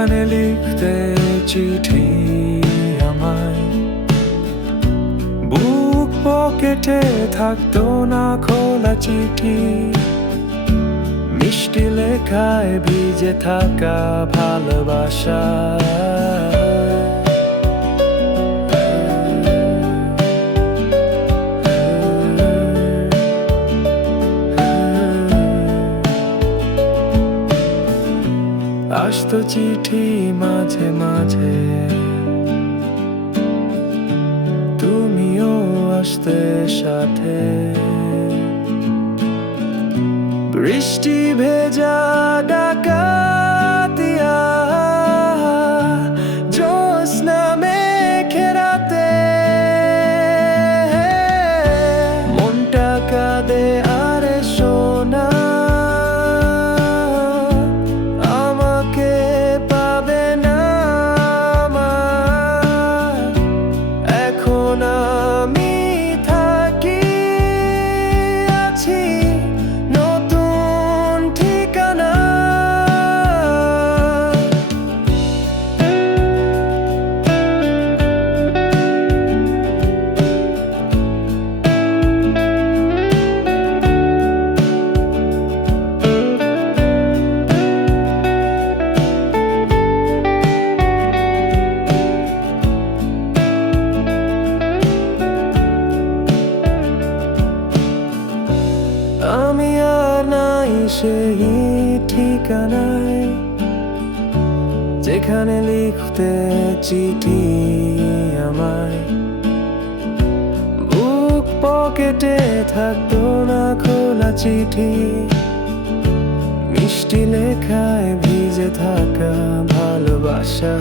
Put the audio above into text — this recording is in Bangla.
যেখানে লিখতে চিঠি আমায়। বুক পকেটে থাকতো না খোলা চিঠি। মিষ্টি লেখায় ভিজে থাকা ভালোবাসা। আসতো চিঠি মাঝে মাঝে। তুমিও আসতে সাথে। বৃষ্টি ভেজা ডাকাতিয়া সেই ঠিকানায় যেখানে লিখতে চিঠি আমায়। বুক পকেটে থাকতো না খোলা চিঠি। মিষ্টি লেখায় ভিজে থাকা ভালোবাসা।